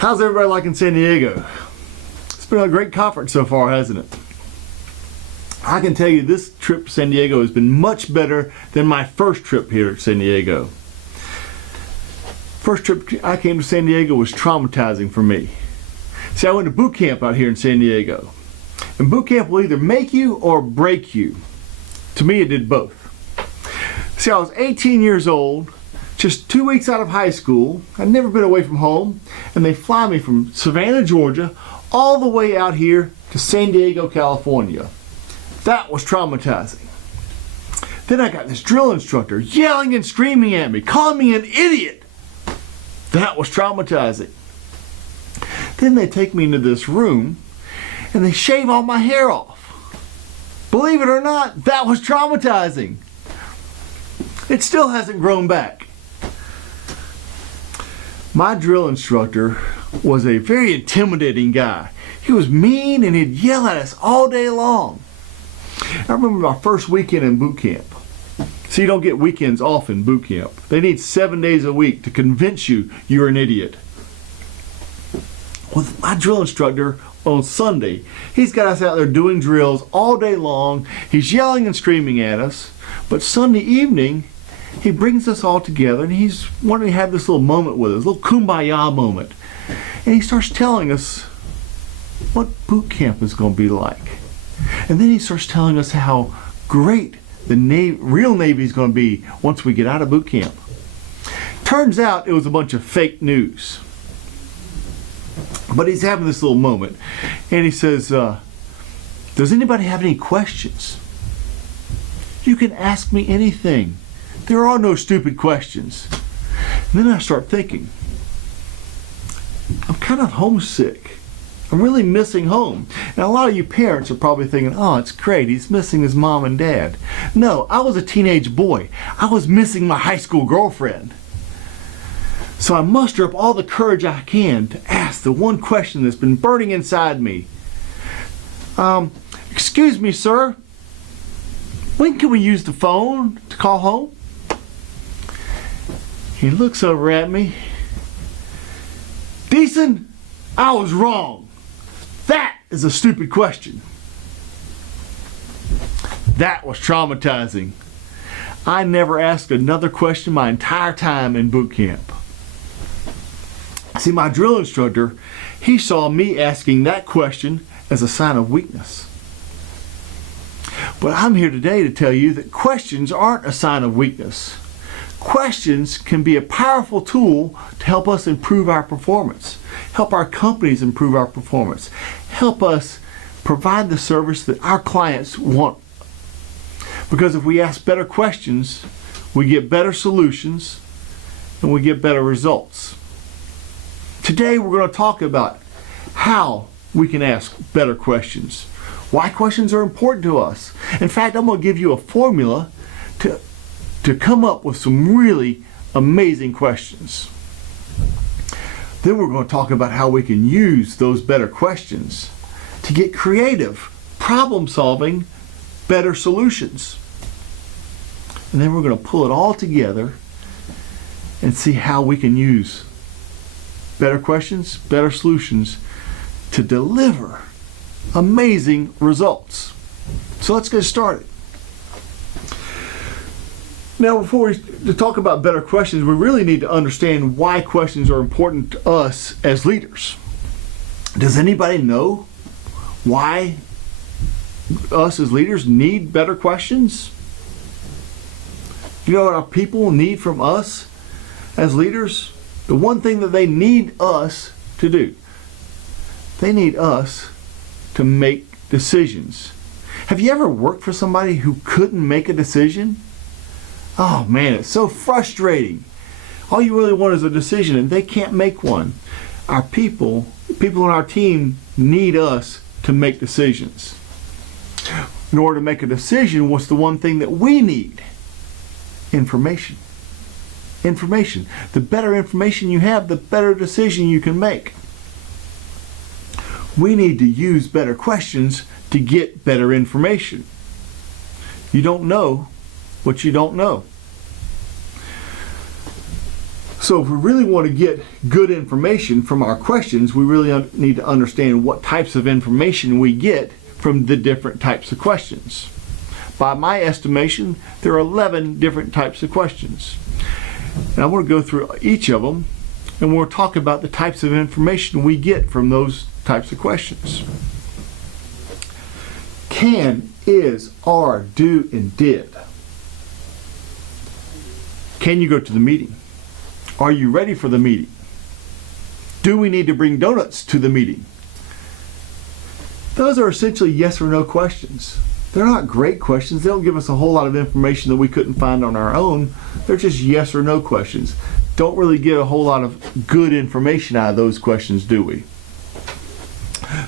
How's everybody liking San Diego? It's been a great conference so far, hasn't it? I can tell you this trip to San Diego has been much better than my first trip here at San Diego. First trip I came to San Diego was traumatizing for me. See, I went to boot camp out here in San Diego. And boot camp will either make you or break you. To me, it did both. See, I was 18 years old, just 2 weeks out of high school. I'd never been away from home, and they fly me from Savannah, Georgia, all the way out here to San Diego, California. That was traumatizing. Then I got this drill instructor yelling and screaming at me, calling me an idiot. That was traumatizing. Then they take me into this room, and they shave all my hair off. Believe it or not, that was traumatizing. It still hasn't grown back. My drill instructor was a very intimidating guy. He was mean and he'd yell at us all day long. I remember my first weekend in boot camp. So you don't get weekends off in boot camp. They need 7 days a week to convince you you're an idiot. With my drill instructor on Sunday, he's got us out there doing drills all day long. He's yelling and screaming at us. But Sunday evening, he brings us all together and he's wanting to have this little moment with us, a little kumbaya moment. And he starts telling us what boot camp is going to be like. And then he starts telling us how great the real Navy is going to be once we get out of boot camp. Turns out it was a bunch of fake news. But he's having this little moment and he says, does anybody have any questions? You can ask me anything. There are no stupid questions. And then I start thinking, I'm kind of homesick. I'm really missing home. And a lot of you parents are probably thinking, oh, it's great, he's missing his mom and dad. No, I was a teenage boy. I was missing my high school girlfriend. So I muster up all the courage I can to ask the one question that's been burning inside me. Excuse me, sir. When can we use the phone to call home? He looks over at me. Deason, I was wrong. That is a stupid question. That was traumatizing. I never asked another question my entire time in boot camp. See, my drill instructor, he saw me asking that question as a sign of weakness. But I'm here today to tell you that questions aren't a sign of weakness. Questions can be a powerful tool to help us improve our performance, help our companies improve our performance, help us provide the service that our clients want. Because if we ask better questions, we get better solutions and we get better results. Today we're going to talk about how we can ask better questions, why questions are important to us. In fact, I'm going to give you a formula to come up with some really amazing questions. Then we're going to talk about how we can use those better questions to get creative, problem solving, better solutions. And then we're going to pull it all together and see how we can use better questions, better solutions to deliver amazing results. So let's get started. Now, to talk about better questions, we really need to understand why questions are important to us as leaders. Does anybody know why us as leaders need better questions? You know what our people need from us as leaders? The one thing that they need us to do. They need us to make decisions. Have you ever worked for somebody who couldn't make a decision? Oh man, it's so frustrating. All you really want is a decision and they can't make one. Our people on our team need us to make decisions. In order to make a decision, what's the one thing that we need? Information. Information. The better information you have, the better decision you can make. We need to use better questions to get better information. You don't know what you don't know. So if we really want to get good information from our questions, we really need to understand what types of information we get from the different types of questions. By my estimation, there are 11 different types of questions. And I want to go through each of them, and we'll talk about the types of information we get from those types of questions. Can, is, are, do, and did. Can you go to the meeting? Are you ready for the meeting? Do we need to bring donuts to the meeting? Those are essentially yes or no questions. They're not great questions. They don't give us a whole lot of information that we couldn't find on our own. They're just yes or no questions. Don't really get a whole lot of good information out of those questions, do we?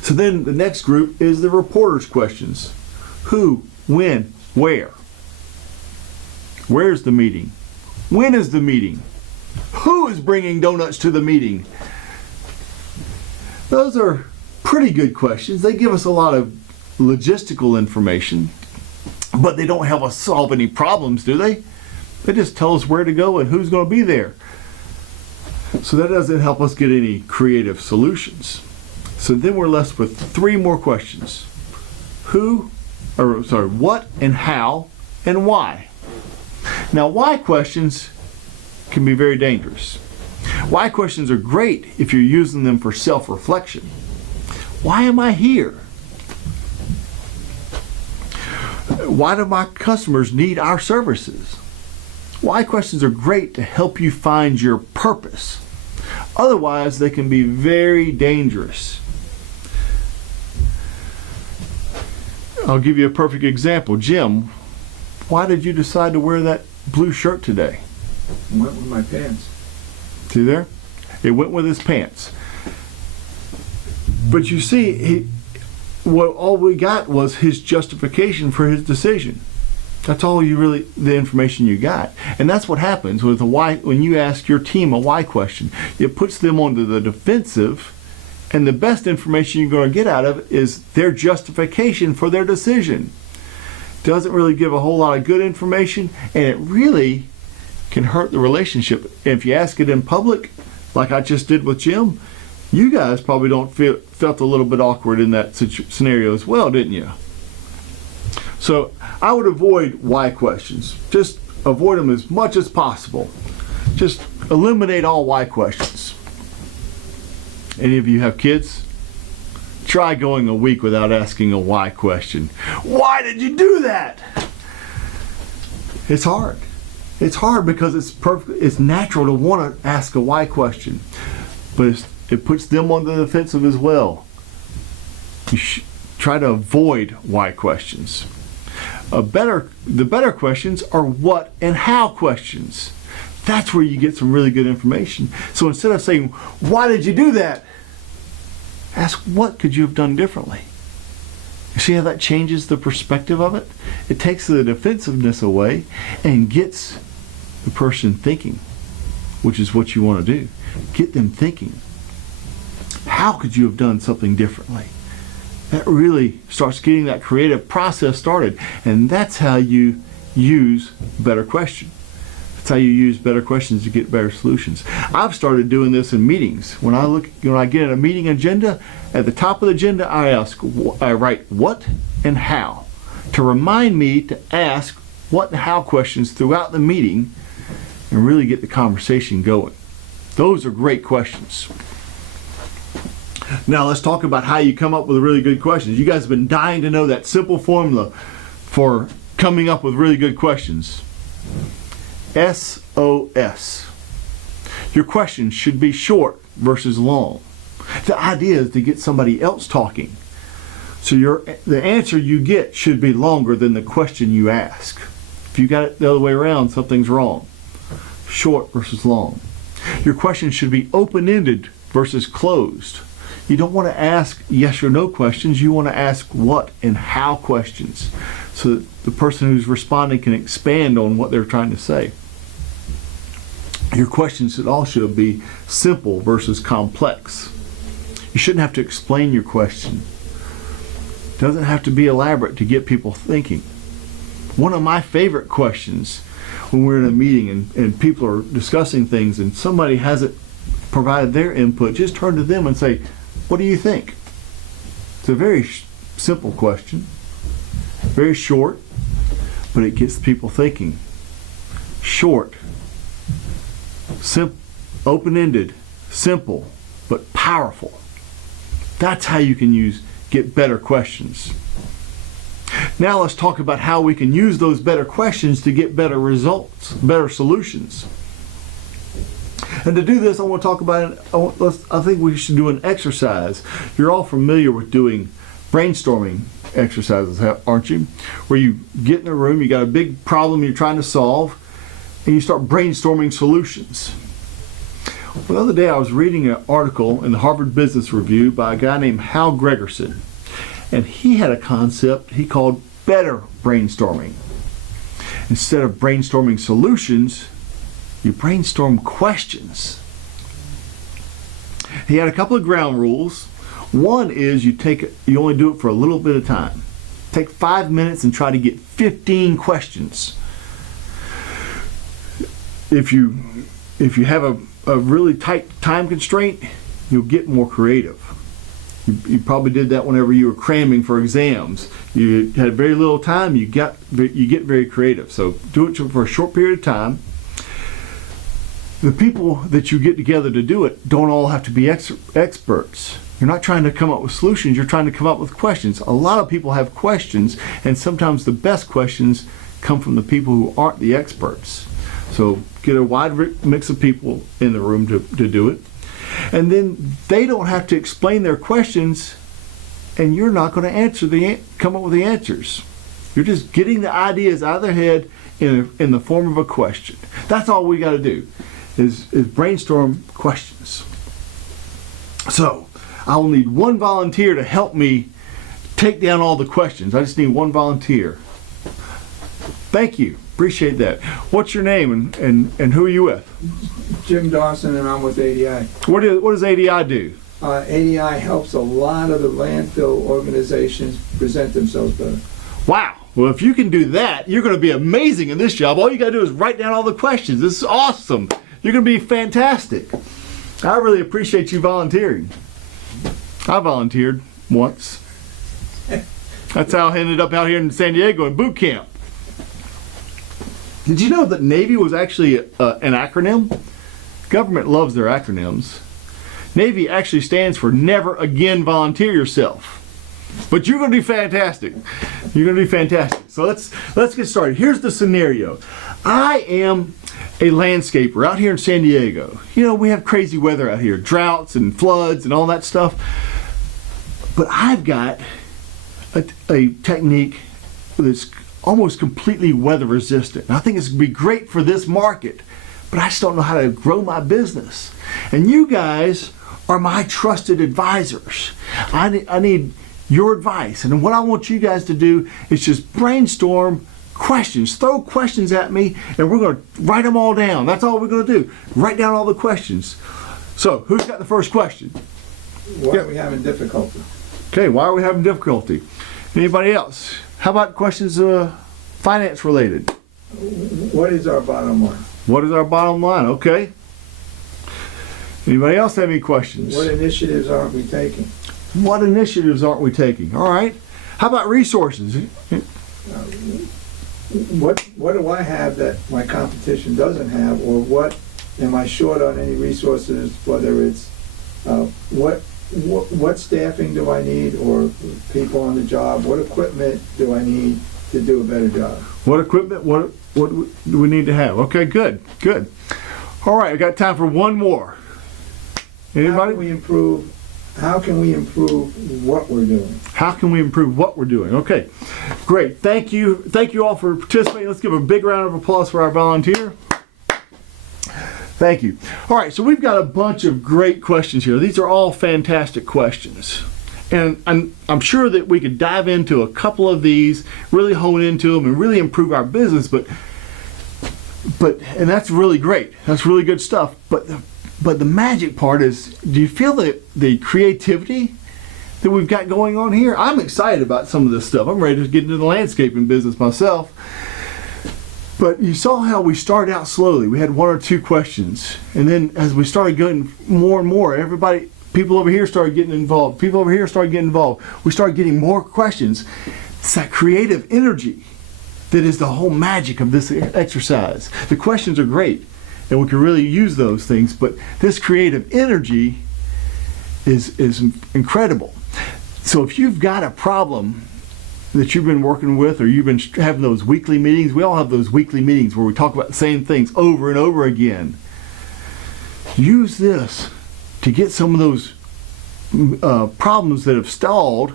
So then the next group is the reporter's questions. Who, when, where? Where's the meeting? When is the meeting? Who is bringing donuts to the meeting? Those are pretty good questions. They give us a lot of logistical information, but they don't help us solve any problems, do they? They just tell us where to go and who's going to be there. So that doesn't help us get any creative solutions. So then we're left with 3 more questions. What and how and why. Now, why questions can be very dangerous. Why questions are great if you're using them for self-reflection. Why am I here? Why do my customers need our services? Why questions are great to help you find your purpose. Otherwise, they can be very dangerous. I'll give you a perfect example. Jim, why did you decide to wear that blue shirt today? It went with my pants. See there? It went with his pants. But you see, all we got was his justification for his decision. That's all the information you got. And that's what happens with a why. When you ask your team a why question, it puts them onto the defensive, and the best information you're going to get out of it is their justification for their decision. Doesn't really give a whole lot of good information, and it really can hurt the relationship. If you ask it in public, like I just did with Jim, you guys probably felt a little bit awkward in that scenario as well, didn't you? So I would avoid why questions. Just avoid them as much as possible. Just eliminate all why questions. Any of you have kids? Try going a week without asking a why question. Why did you do that? It's hard. It's hard because it's natural to want to ask a why question, but it puts them on the defensive as well. You try to avoid why questions. The better questions are what and how questions. That's where you get some really good information. So instead of saying, why did you do that? Ask, what could you have done differently? You see how that changes the perspective of it? It takes the defensiveness away and gets the person thinking, which is what you want to do. Get them thinking. How could you have done something differently? That really starts getting that creative process started. And that's how you use better questions. That's how you use better questions to get better solutions. I've started doing this in meetings. When I get a meeting agenda, at the top of the agenda, I write what and how to remind me to ask what and how questions throughout the meeting and really get the conversation going. Those are great questions. Now let's talk about how you come up with really good questions. You guys have been dying to know that simple formula for coming up with really good questions. SOS. Your questions should be short versus long. The idea is to get somebody else talking. So the answer you get should be longer than the question you ask. If you got it the other way around, something's wrong. Short versus long. Your question should be open-ended versus closed. You don't want to ask yes or no questions. You want to ask what and how questions so that the person who's responding can expand on what they're trying to say. Your questions should also be simple versus complex. You shouldn't have to explain your question. It doesn't have to be elaborate to get people thinking. One of my favorite questions when we're in a meeting and people are discussing things and somebody hasn't provided their input, just turn to them and say, what do you think? It's a very simple question, very short, but it gets people thinking. Short, open-ended, simple, but powerful. That's how you can get better questions. Now let's talk about how we can use those better questions to get better results, better solutions. And to do this, I want to talk about I think we should do an exercise. You're all familiar with doing brainstorming exercises, aren't you? Where you get in a room, you got a big problem you're trying to solve, and you start brainstorming solutions. Well, the other day I was reading an article in the Harvard Business Review by a guy named Hal Gregerson, and he had a concept he called better brainstorming. Instead of brainstorming solutions, you brainstorm questions. He had a couple of ground rules. One is you only do it for a little bit of time. Take 5 minutes and try to get 15 questions. If you have a really tight time constraint, you'll get more creative. You probably did that whenever you were cramming for exams. You had very little time, you get very creative. So do it for a short period of time. The people that you get together to do it don't all have to be experts. You're not trying to come up with solutions, you're trying to come up with questions. A lot of people have questions, and sometimes the best questions come from the people who aren't the experts. So get a wide mix of people in the room to do it. And then they don't have to explain their questions, and you're not going to come up with the answers. You're just getting the ideas out of their head in the form of a question. That's all we got to do is brainstorm questions. So I will need one volunteer to help me take down all the questions. I just need one volunteer. Thank you. Appreciate that. What's your name and who are you with? Jim Dawson, and I'm with ADI. What does ADI do? ADI helps a lot of the landfill organizations present themselves better. Wow. Well, if you can do that, you're going to be amazing in this job. All you got to do is write down all the questions. This is awesome. You're going to be fantastic. I really appreciate you volunteering. I volunteered once. That's how I ended up out here in San Diego in boot camp. Did you know that Navy was actually an acronym? Government loves their acronyms. Navy actually stands for Never Again Volunteer Yourself. But you're going to do fantastic. You're going to do fantastic. So let's get started. Here's the scenario. I am a landscaper out here in San Diego. You know, we have crazy weather out here, droughts and floods and all that stuff. But I've got a technique that's almost completely weather resistant. And I think it's going to be great for this market, but I just don't know how to grow my business. And you guys are my trusted advisors. I need your advice. And what I want you guys to do is just brainstorm questions. Throw questions at me, and we're going to write them all down. That's all we're going to do. Write down all the questions. So, who's got the first question? Why are we having difficulty? Okay, why are we having difficulty? Anybody else? How about questions finance related? What is our bottom line? What is our bottom line? Okay. Anybody else have any questions? What initiatives aren't we taking? What initiatives aren't we taking? All right. How about resources? What do I have that my competition doesn't have, or what am I short on any resources? Whether it's what staffing do I need, or people on the job? What equipment do I need to do a better job? What equipment? What do we need to have? Okay, good. All right, I got time for one more. Anybody? How can we improve what we're doing? How can we improve what we're doing? Okay, great. Thank you all for participating. Let's give a big round of applause for our volunteer. Thank you. All right, so we've got a bunch of great questions here. These are all fantastic questions. And I'm sure that we could dive into a couple of these, really hone into them, and really improve our business. But that's really great. That's really good stuff. But the magic part is, do you feel the creativity that we've got going on here? I'm excited about some of this stuff. I'm ready to get into the landscaping business myself. But you saw how we started out slowly. We had one or two questions. And then as we started getting more and more, people over here started getting involved. People over here started getting involved. We started getting more questions. It's that creative energy that is the whole magic of this exercise. The questions are great, and we can really use those things, but this creative energy is incredible. So if you've got a problem that you've been working with, or you've been having those weekly meetings, we all have those weekly meetings where we talk about the same things over and over again. Use this to get some of those problems that have stalled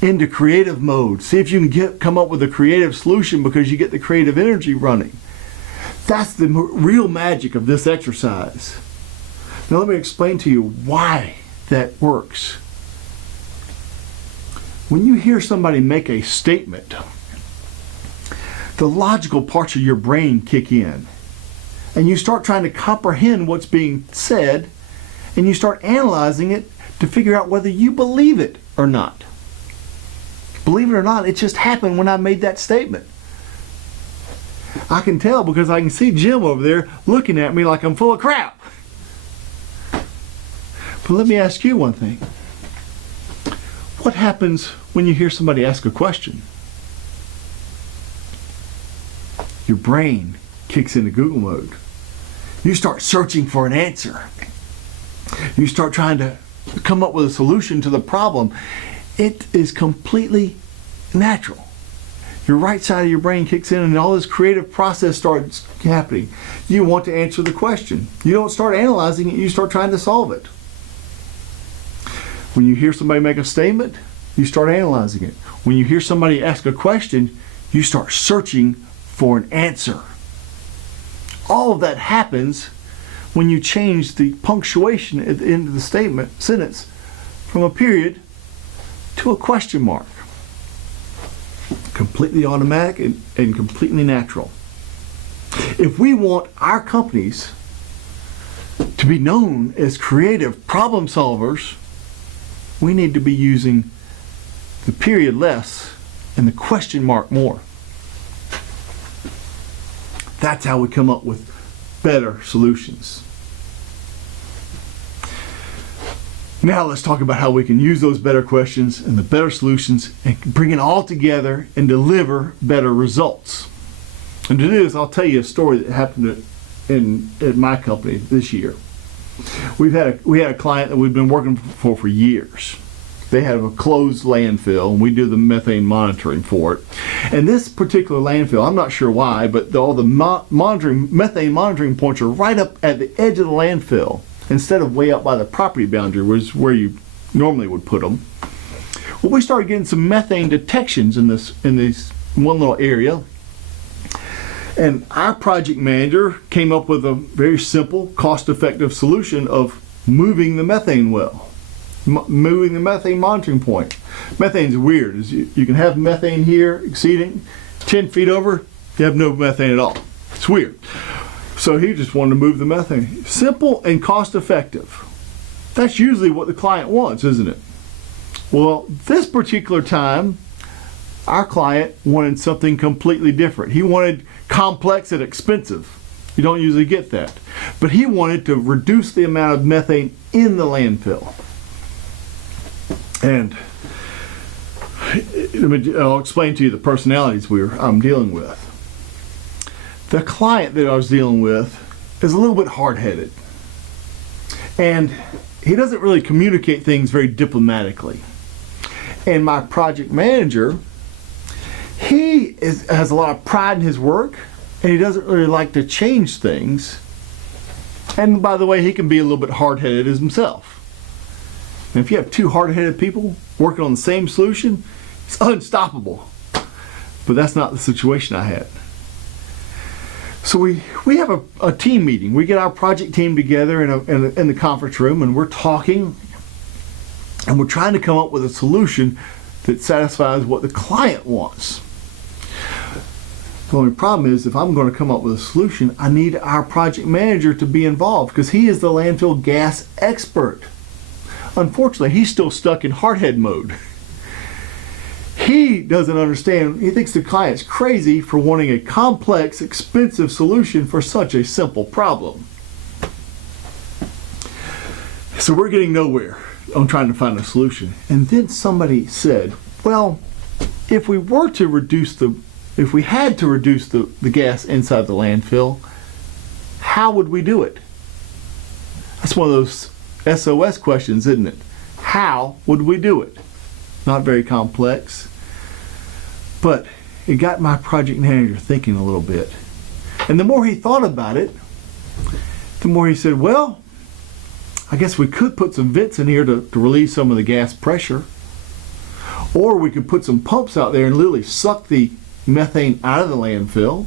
into creative mode. See if you can come up with a creative solution because you get the creative energy running. That's the real magic of this exercise. Now let me explain to you why that works. When you hear somebody make a statement, the logical parts of your brain kick in, and you start trying to comprehend what's being said, and you start analyzing it to figure out whether you believe it or not. Believe it or not, it just happened when I made that statement. I can tell because I can see Jim over there looking at me like I'm full of crap. But let me ask you one thing. What happens when you hear somebody ask a question? Your brain kicks into Google mode. You start searching for an answer. You start trying to come up with a solution to the problem. It is completely natural. Your right side of your brain kicks in and all this creative process starts happening. You want to answer the question. You don't start analyzing it, you start trying to solve it. When you hear somebody make a statement, you start analyzing it. When you hear somebody ask a question, you start searching for an answer. All of that happens when you change the punctuation at the end of the sentence from a period to a question mark. Completely automatic and completely natural. If we want our companies to be known as creative problem solvers, we need to be using the period less and the question mark more. That's how we come up with better solutions. Now let's talk about how we can use those better questions and the better solutions and bring it all together and deliver better results. And to do this, I'll tell you a story that happened at my company this year. We had a client that we've been working for years. They have a closed landfill, and we do the methane monitoring for it. And this particular landfill, I'm not sure why, but all the methane monitoring points are right up at the edge of the landfill, instead of way up by the property boundary, which is where you normally would put them. Well, we started getting some methane detections in this one little area. And our project manager came up with a very simple, cost-effective solution of moving the methane well, moving the methane monitoring point. Methane's weird. You can have methane here exceeding 10 feet over, you have no methane at all. It's weird. So he just wanted to move the methane. Simple and cost-effective. That's usually what the client wants, isn't it? Well, this particular time, our client wanted something completely different. He wanted complex and expensive. You don't usually get that. But he wanted to reduce the amount of methane in the landfill. And I'll explain to you the personalities I'm dealing with. The client that I was dealing with is a little bit hard-headed. And he doesn't really communicate things very diplomatically. And my project manager, has a lot of pride in his work, and he doesn't really like to change things. And by the way, he can be a little bit hard-headed as himself. And if you have two hard-headed people working on the same solution, it's unstoppable. But that's not the situation I had. So we have a team meeting. We get our project team together in the conference room, and we're talking, and we're trying to come up with a solution that satisfies what the client wants. The only problem is, if I'm going to come up with a solution, I need our project manager to be involved because he is the landfill gas expert. Unfortunately, he's still stuck in hardhead mode. He doesn't understand. He thinks the client's crazy for wanting a complex, expensive solution for such a simple problem. So we're getting nowhere on trying to find a solution. And then somebody said, well, if we had to reduce the gas inside the landfill, how would we do it? That's one of those SOS questions, isn't it? How would we do it? Not very complex. But it got my project manager thinking a little bit. And the more he thought about it, the more he said, well, I guess we could put some vents in here to relieve some of the gas pressure. Or we could put some pumps out there and literally suck the methane out of the landfill.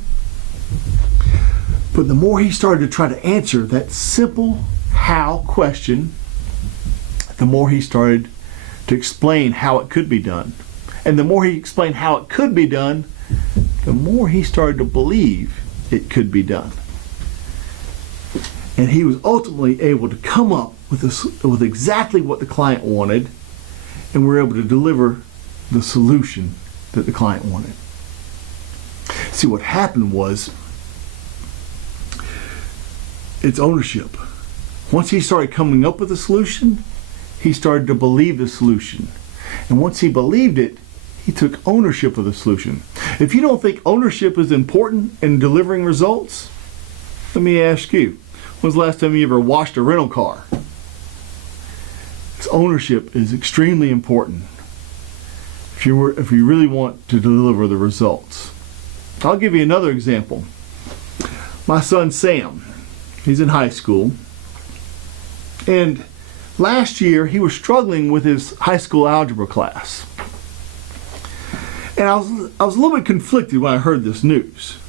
But the more he started to try to answer that simple how question, the more he started to explain how it could be done. And the more he explained how it could be done, the more he started to believe it could be done. And he was ultimately able to come up with exactly what the client wanted, and we're able to deliver the solution that the client wanted. See, what happened was, it's ownership. Once he started coming up with a solution, he started to believe the solution. And once he believed it, he took ownership of the solution. If you don't think ownership is important in delivering results, let me ask you, when's the last time you ever washed a rental car? Ownership is extremely important if you really want to deliver the results. I'll give you another example. My son Sam, he's in high school, and last year he was struggling with his high school algebra class. And I was a little bit conflicted when I heard this news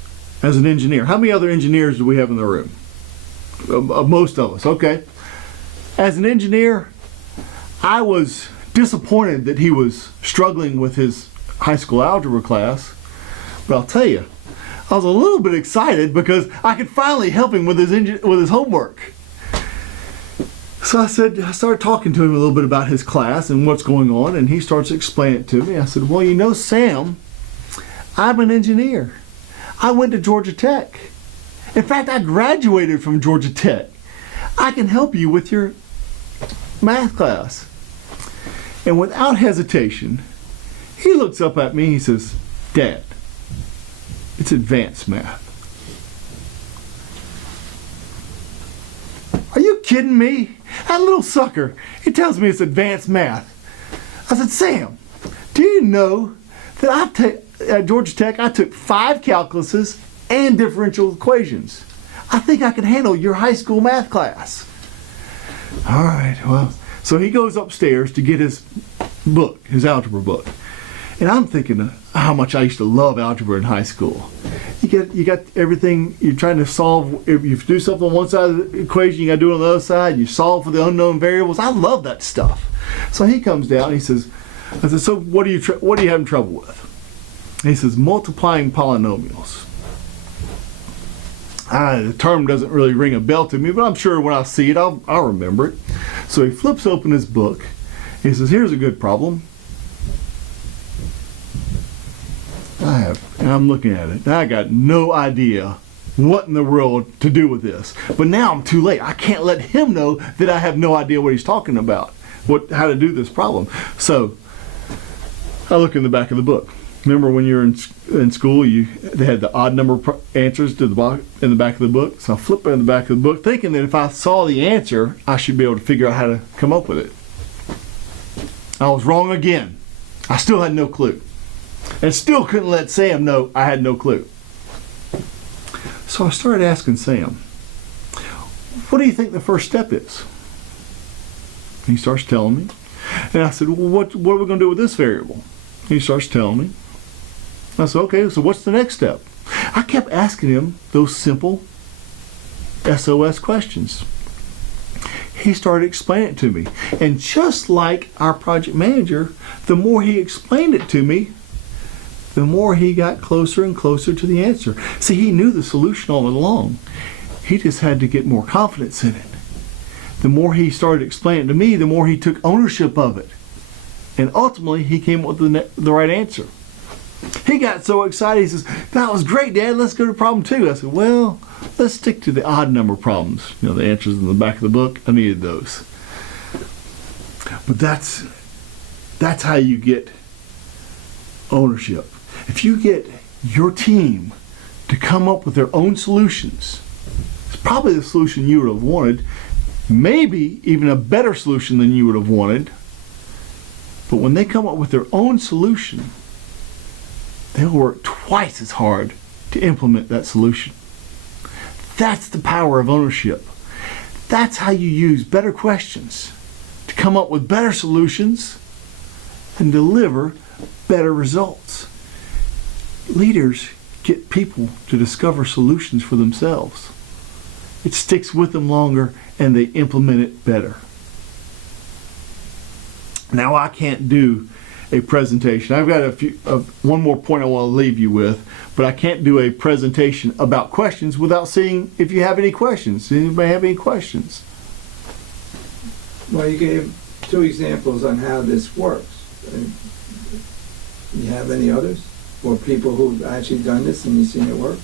as an engineer. How many other engineers do we have in the room? Most of us, okay. As an engineer, I was disappointed that he was struggling with his high school algebra class, but I'll tell you, I was a little bit excited because I could finally help him with his homework. So I started talking to him a little bit about his class and what's going on, and he starts explaining it to me. I said, well, you know, Sam, I'm an engineer. I went to Georgia Tech. In fact, I graduated from Georgia Tech. I can help you with your math class. And without hesitation, he looks up at me and he says, Dad, it's advanced math. Are you kidding me? That little sucker, he tells me it's advanced math. I said, Sam, do you know that at Georgia Tech, I took 5 calculuses and differential equations. I think I can handle your high school math class. All right, well, so he goes upstairs to get his book, his algebra book. And I'm thinking of how much I used to love algebra in high school. You got everything, you're trying to solve, if you do something on one side of the equation, you got to do it on the other side, you solve for the unknown variables. I love that stuff. So he comes down and he says, I said, so what are you having trouble with? And he says, multiplying polynomials. The term doesn't really ring a bell to me, but I'm sure when I see it, I'll remember it. So he flips open his book. He says, here's a good problem. And I'm looking at it. I got no idea what in the world to do with this. But now I'm too late. I can't let him know that I have no idea what he's talking about, how to do this problem. So I look in the back of the book. Remember when you were in school, they had the odd number answers in the back of the book? So I flip in the back of the book, thinking that if I saw the answer, I should be able to figure out how to come up with it. I was wrong again. I still had no clue. And still couldn't let Sam know I had no clue. So I started asking Sam, what do you think the first step is? And he starts telling me. And I said, well, what are we going to do with this variable? He starts telling me. I said, okay, so what's the next step? I kept asking him those simple SOS questions. He started explaining it to me. And just like our project manager, the more he explained it to me, the more he got closer and closer to the answer. See, he knew the solution all along. He just had to get more confidence in it. The more he started explaining it to me, the more he took ownership of it. And ultimately, he came up with the right answer. He got so excited, he says, "That was great, Dad, let's go to problem 2. I said, "Well, let's stick to the odd number problems." You know, the answers in the back of the book, I needed those. But that's how you get ownership. If you get your team to come up with their own solutions, it's probably the solution you would have wanted, maybe even a better solution than you would have wanted. But when they come up with their own solution, they'll work twice as hard to implement that solution. That's the power of ownership. That's how you use better questions to come up with better solutions and deliver better results. Leaders get people to discover solutions for themselves. It sticks with them longer and they implement it better. Now, I can't do a presentation. I've got one more point I want to leave you with, but I can't do a presentation about questions without seeing if you have any questions. Does anybody have any questions? Well, you gave 2 examples on how this works. You have any others? Or people who've actually done this and you've seen it work?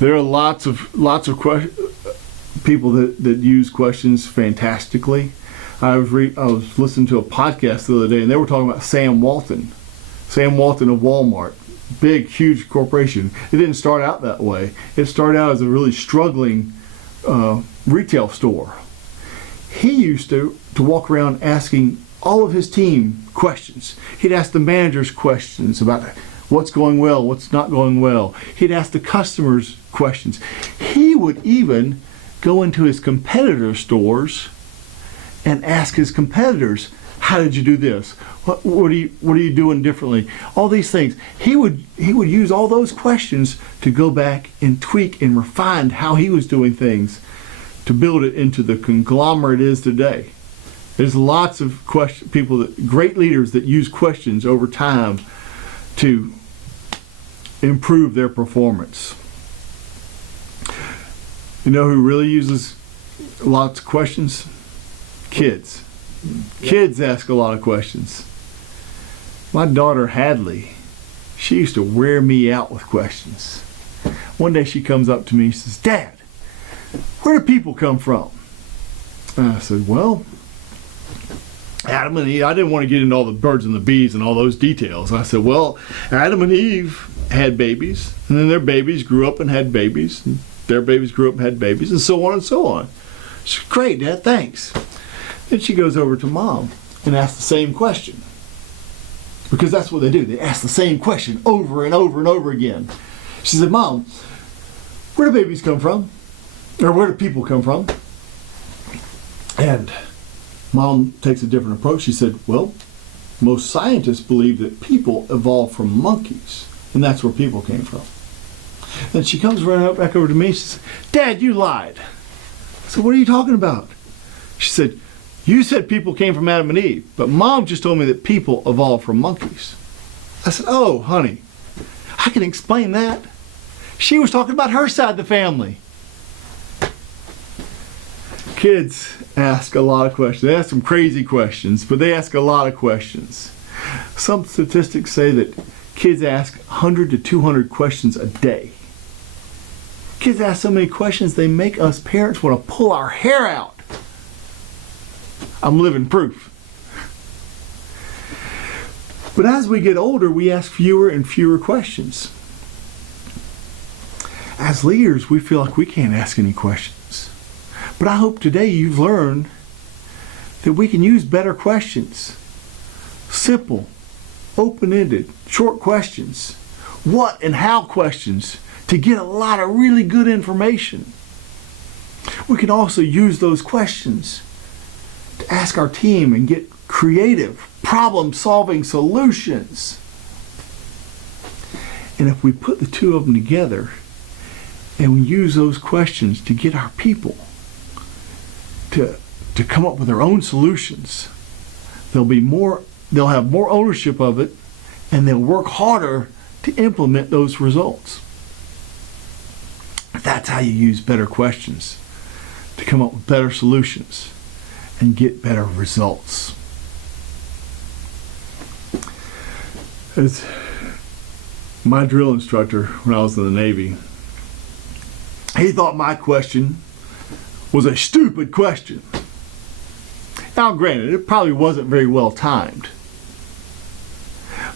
There are lots of people that use questions fantastically. I was listening to a podcast the other day, and they were talking about Sam Walton of Walmart, big, huge corporation. It didn't start out that way. It started out as a really struggling retail store. He used to walk around asking all of his team questions. He'd ask the managers questions about what's going well, what's not going well. He'd ask the customers questions. He would even go into his competitor stores and ask his competitors, "How did you do this? What are you doing differently?" All these things. He would use all those questions to go back and tweak and refine how he was doing things to build it into the conglomerate it is today. There's lots of great leaders that use questions over time to improve their performance. You know who really uses lots of questions? Kids. Kids ask a lot of questions. My daughter Hadley, she used to wear me out with questions. One day she comes up to me and says, "Dad, where do people come from?" And I said, "Well, Adam and Eve." I didn't want to get into all the birds and the bees and all those details. I said, "Well, Adam and Eve had babies, and then their babies grew up and had babies, and their babies grew up and had babies, and so on and so on." She said, "Great, Dad, thanks." Then she goes over to Mom and asks the same question. Because that's what they do. They ask the same question over and over and over again. She said, "Mom, where do babies come from? Or where do people come from?" And Mom takes a different approach. She said, "Well, most scientists believe that people evolved from monkeys, and that's where people came from." Then she comes running back over to me. She says, "Dad, you lied." I said, "What are you talking about?" She said, "You said people came from Adam and Eve, but Mom just told me that people evolved from monkeys." I said, "Oh, honey, I can explain that." She was talking about her side of the family. Kids ask a lot of questions. They ask some crazy questions, but they ask a lot of questions. Some statistics say that kids ask 100 to 200 questions a day. Kids ask so many questions, they make us parents want to pull our hair out. I'm living proof. But as we get older, we ask fewer and fewer questions. As leaders, we feel like we can't ask any questions. But I hope today you've learned that we can use better questions. Simple, open-ended, short questions. What and how questions to get a lot of really good information. We can also use those questions to ask our team and get creative, problem-solving solutions. And if we put the two of them together and we use those questions to get our people to come up with their own solutions, they'll have more ownership of it, and they'll work harder to implement those results. That's how you use better questions to come up with better solutions and get better results. It's my drill instructor when I was in the Navy. He thought my question was a stupid question. Now, granted, it probably wasn't very well timed.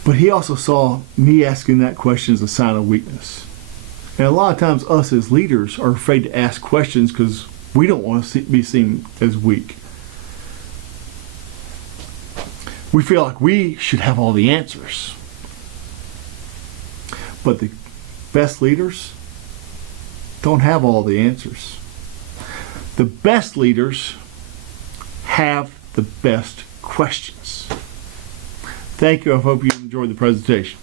But he also saw me asking that question as a sign of weakness. And a lot of times us as leaders are afraid to ask questions because we don't want to be seen as weak. We feel like we should have all the answers. But the best leaders don't have all the answers. The best leaders have the best questions. Thank you. I hope you enjoyed the presentation.